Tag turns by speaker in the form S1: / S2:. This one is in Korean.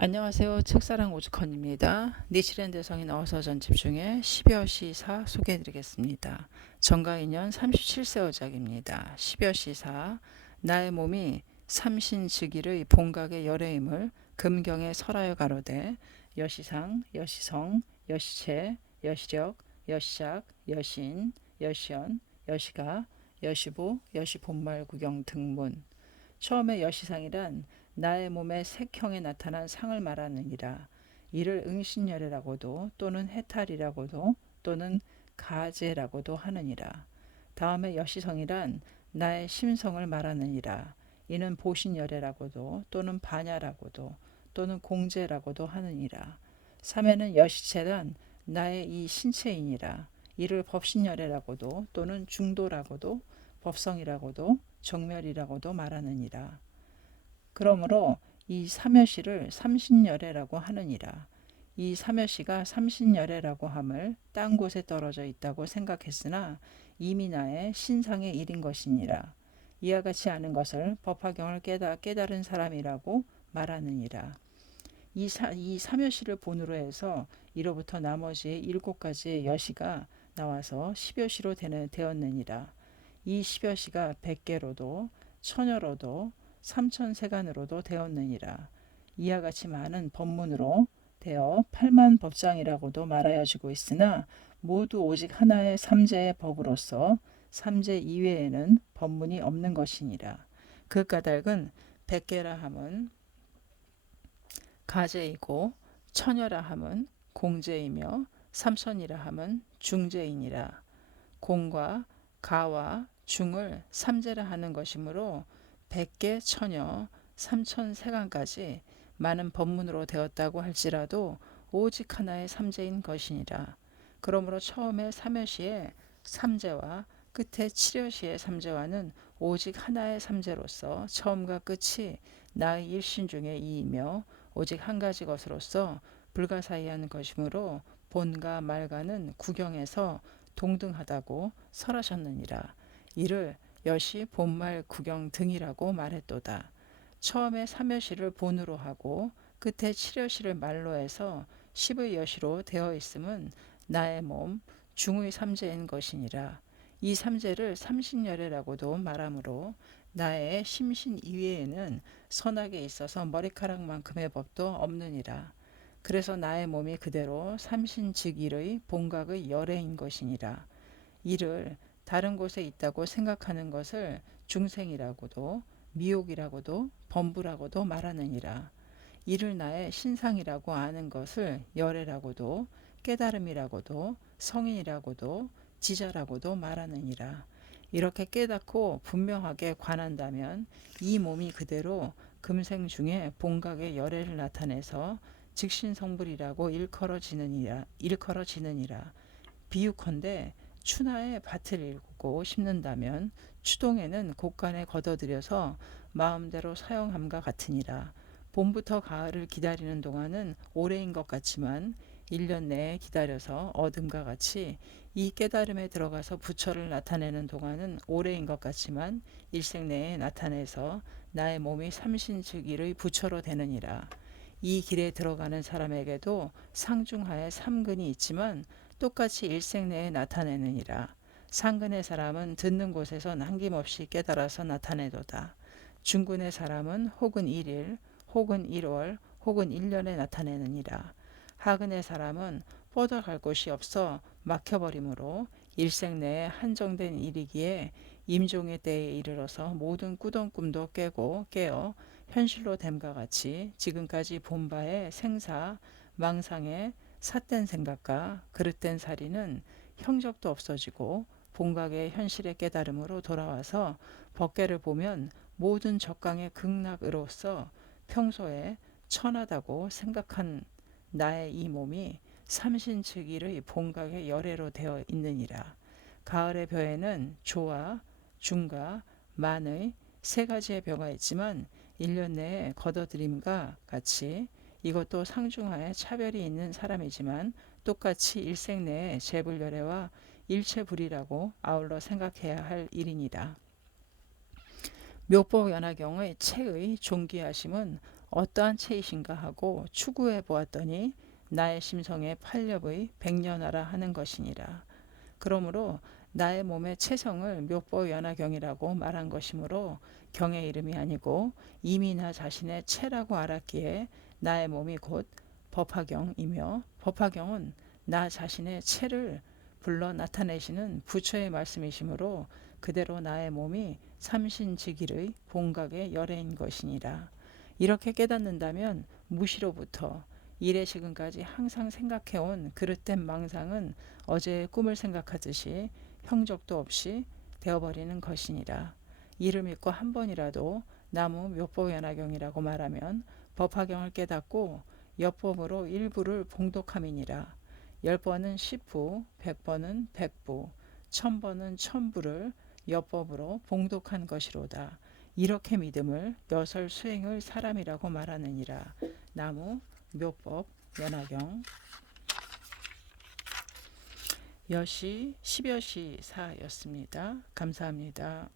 S1: 안녕하세요. 책사랑 오죽헌입니다. 니치랜드 성인 어서 전 집 중에 12여 시사 소개해드리겠습니다. 정가인년 37세 어작입니다. 12여 시사 나의 몸이 삼신즉일의 본각의 열애임을 금경에 설하여 가로되 여시상, 여시성, 여시체, 여시력, 여시작, 여신, 여시연, 여시가, 여시부, 여시본말 구경 등문 처음에 여시상이란 나의 몸의 색형에 나타난 상을 말하느니라. 이를 응신열애라고도 또는 해탈이라고도 또는 가제라고도 하느니라. 다음에 여시성이란 나의 심성을 말하느니라. 이는 보신열애라고도 또는 반야라고도 또는 공제라고도 하느니라. 3회는 여시체란 나의 이 신체이니라. 이를 법신열애라고도 또는 중도라고도 법성이라고도 정멸이라고도 말하느니라. 그러므로 이 삼여시를 삼신열애라고 하느니라. 이 삼여시가 삼신열애라고 함을 딴 곳에 떨어져 있다고 생각했으나 이미 나의 신상의 일인 것이니라. 이와 같이 아는 것을 법화경을 깨달, 깨달은 사람이라고 말하느니라. 이, 사, 이 삼여시를 본으로 해서 이로부터 나머지 일곱 가지의 여시가 나와서 십여시로 되었느니라. 이 십여시가 백개로도 천여로도 삼천세간으로도 되었느니라. 이와 같이 많은 법문으로 되어 팔만 법장이라고도 말하여지고 있으나 모두 오직 하나의 삼재의 법으로서 삼재 이외에는 법문이 없는 것이니라. 그 까닭은 백개라 함은 가제이고 천여라 함은 공제이며 삼천이라 함은 중제이니라. 공과 가와 중을 삼재라 하는 것이므로 백개 천여 삼천 세간까지 많은 법문으로 되었다고 할지라도 오직 하나의 삼재인 것이니라. 그러므로 처음에 삼여시의 삼재와 끝에 칠여시의 삼재와는 오직 하나의 삼재로서 처음과 끝이 나의 일신 중에 이이며 오직 한 가지 것으로서 불가사의한 것이므로 본과 말과는 구경에서 동등하다고 설하셨느니라. 이를 여시 본말 구경 등이라고 말했도다. 처음에 삼여시를 본으로 하고 끝에 칠여시를 말로 해서 십의 여시로 되어 있음은 나의 몸 중의 삼재인 것이니라. 이 삼재를 삼신열애라고도 말하므로 나의 심신 이외에는 선악에 있어서 머리카락만큼의 법도 없느니라. 그래서 나의 몸이 그대로 삼신 즉 일의 본각의 열애인 것이니라. 이를 다른 곳에 있다고 생각하는 것을 중생이라고도 미혹이라고도 범부라고도 말하느니라. 이를 나의 신상이라고 아는 것을 열애라고도 깨달음이라고도 성인이라고도 지자라고도 말하느니라. 이렇게 깨닫고 분명하게 관한다면 이 몸이 그대로 금생 중에 본각의 열애를 나타내서 즉신성불이라고 일컬어지느니라. 일컬어지느니라. 비유컨대 추나에 밭을 일구고 심는다면 추동에는 곡간에 걷어들여서 마음대로 사용함과 같으니라. 봄부터 가을을 기다리는 동안은 오래인 것 같지만 1년 내에 기다려서 어둠과 같이 이 깨달음에 들어가서 부처를 나타내는 동안은 오래인 것 같지만 일생 내에 나타내서 나의 몸이 삼신즉 일의 부처로 되느니라. 이 길에 들어가는 사람에게도 상중하에 삼근이 있지만 똑같이 일생 내에 나타내느니라. 상근의 사람은 듣는 곳에서 남김없이 깨달아서 나타내도다. 중근의 사람은 혹은 일일, 혹은 일월, 혹은 일년에 나타내느니라. 하근의 사람은 뻗어갈 곳이 없어 막혀버리므로 일생 내에 한정된 일이기에 임종의 때에 이르러서 모든 꾸던 꿈도 깨고 깨어 현실로 됨과 같이 지금까지 본 바의 생사, 망상의 삿된 생각과 그릇된 살이는 형적도 없어지고 본각의 현실의 깨달음으로 돌아와서 법계를 보면 모든 적강의 극락으로서 평소에 천하다고 생각한 나의 이 몸이 삼신즉일의 본각의 열애로 되어 있느니라. 가을의 벼에는 조와 중과 만의 세 가지의 벼가 있지만 1년 내에 걷어들임과 같이 이것도 상중하에 차별이 있는 사람이지만 똑같이 일생 내에 재불열애와 일체불이라고 아울러 생각해야 할 일이니다. 묘법연화경의 체의 존귀하심은 어떠한 체이신가 하고 추구해 보았더니 나의 심성의 팔렵의 백년하라 하는 것이니라. 그러므로 나의 몸의 체성을 묘보연화경이라고 말한 것이므로 경의 이름이 아니고 이미 나 자신의 체라고 알았기에 나의 몸이 곧 법화경이며 법화경은 나 자신의 체를 불러 나타내시는 부처의 말씀이시므로 그대로 나의 몸이 삼신지길의 본각의 열애인 것이니라. 이렇게 깨닫는다면 무시로부터 이래시금까지 항상 생각해온 그릇된 망상은 어제의 꿈을 생각하듯이 형적도 없이 되어버리는 것이니라. 이를 믿고 한 번이라도 나무 묘법연화경이라고 말하면 법화경을 깨닫고 여법으로 일부를 봉독함이니라. 열 번은 십부, 백 번은 백부, 천 번은 천부를 여법으로 봉독한 것이로다. 이렇게 믿음을 여설 수행을 사람이라고 말하느니라. 나무 묘법 연화경 여시 십여시 사였습니다. 감사합니다.